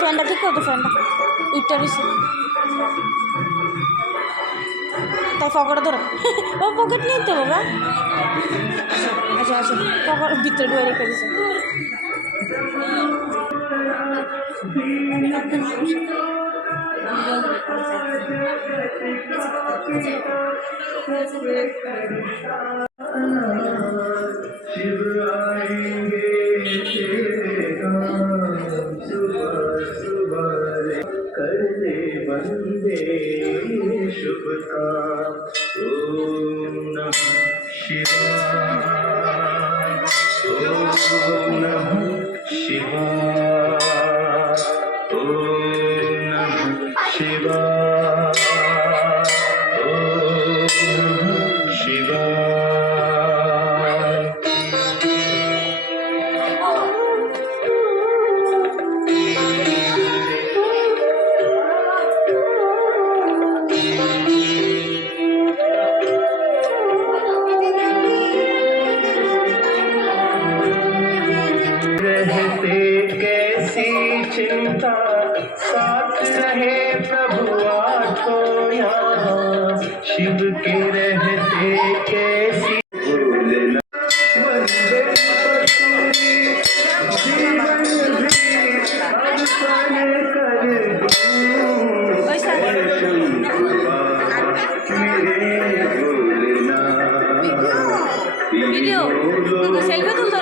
ফ্যানটা ঠিক করতো ফ্যানটা ইটটা বেশি তাই পকেটে ধরো ও পকেট নিয়ে তো বাবা আচ্ছা আচ্ছা পকেট ভিতরে বয়ে রেখে দিছে वंदे शुभ काम ओम नमः शिवाय ओम नमः शिवाय ओम नमः शिवाय ओम नमः शिवाय चिंता साथ रहे प्रभु आठो यहाँ शिव के रहते कैसी भूलना वंदे जीवन भी अर्पण कर मेरे भूलना वीडियो सेल्फी तुल तो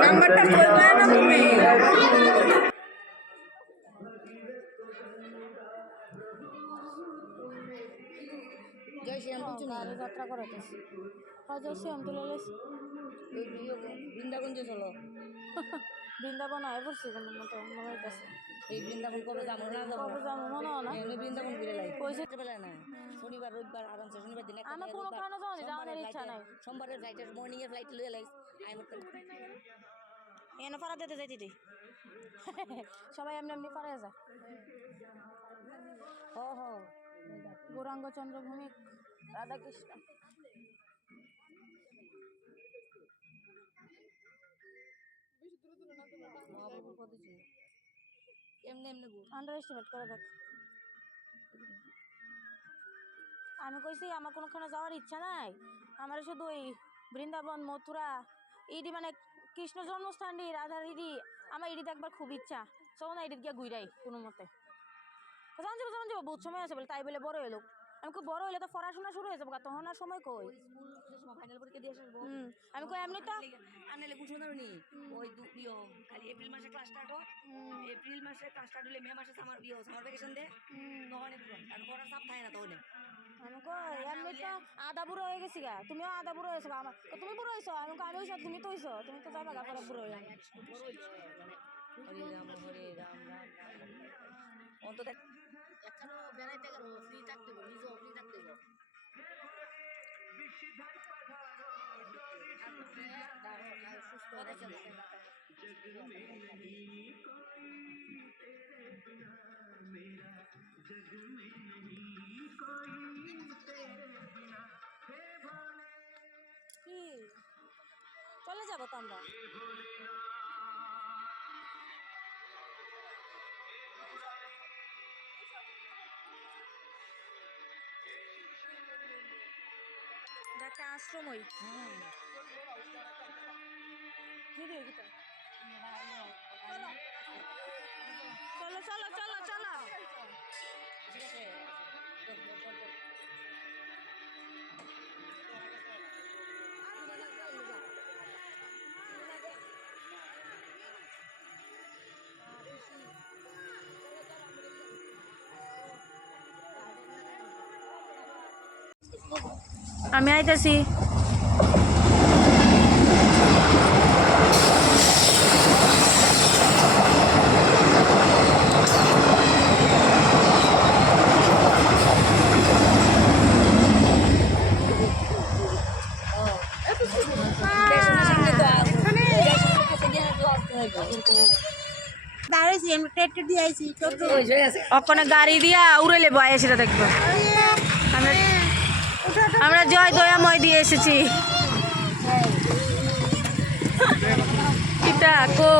नंबरটা কইবা না তুমি জয় শ্রীরাম কিছু নেই যাত্রা করাতেছি জয় শ্রীরাম তুলে লেছি বৃন্দাবন যে চলো বৃন্দাবন আয় পড়ছি কোনো মতো মনে হইতেছে এই বৃন্দাবন কবে যাবো না কবে যাবো মনে হয় না এমনি বৃন্দাবন ঘুরে লাই পয়সা বেলা না শনিবার রবিবার আরামসে শনিবার দিনে আমার কোনো কারণে যাওয়ার ইচ্ছা নাই সোমবারের ফ্লাইটের মর্নিং এর ফ্লাইট লয়ে লাইস আই মত এনে পাড়া দিতে যাইতি তুই সবাই এমনি এমনি পাড়া যা ও হো গৌরাঙ্গ চন্দ্র ভৌমিক রাধাকৃষ্ণ এমনি এমনি আন্ডার এস্টিমেট করে দেখ আমি কইছি আমার কোনোখানে যাওয়ার ইচ্ছা নাই আমার শুধু ওই বৃন্দাবন মথুরা ইডি মানে কৃষ্ণ জন্মস্থান রাধার ইডি আমার ইডিতে একবার খুব ইচ্ছা চলো না ইডিত গিয়া ঘুরাই কোনো মতে জান যাবো বহুত সময় আছে বলে তাই বলে বড় হইলো আমি খুব বড় হইলে তো পড়াশোনা শুরু হয়ে যাবো তখন আর সময় কই ফাইনাল পরীক্ষা দিয়ে আসবো আমি কই এমনি তো আনলে কোন সময় নি ওই দুইও খালি এপ্রিল মাসে ক্লাস স্টার্ট হয় এপ্রিল মাসে ক্লাস স্টার্ট হলে মে মাসে সামার ভ্যাকেশন দে তখন আর পড়ার চাপ থাকে না তখন আমি কই এমনি তো আধা বুড়ো হয়ে গেছি গা তুমিও আধা বুড়ো হয়েছো আমার তুমি বুড়ো হইছো আমি কই আমি হইছো তুমি তো হইছো তুমি তো যাবা গা পরে বুড়ো হইয়া হরে রাম অন্তত এখনো বেড়াইতে গেল ফ্রি থাকতে বল নিজেও ফ্রি থাকতে বল কি চলে যাবো তো আমরা একটা আশ্রম ওই চলো চলো চলো চলো আমি আইতেছি। ওখানে গাড়ি দিয়া উড়ে লেবো আয় সেটা দেখবো। আমরা আমরা জয় দয়াময় দিয়ে এসেছি। কিটা কো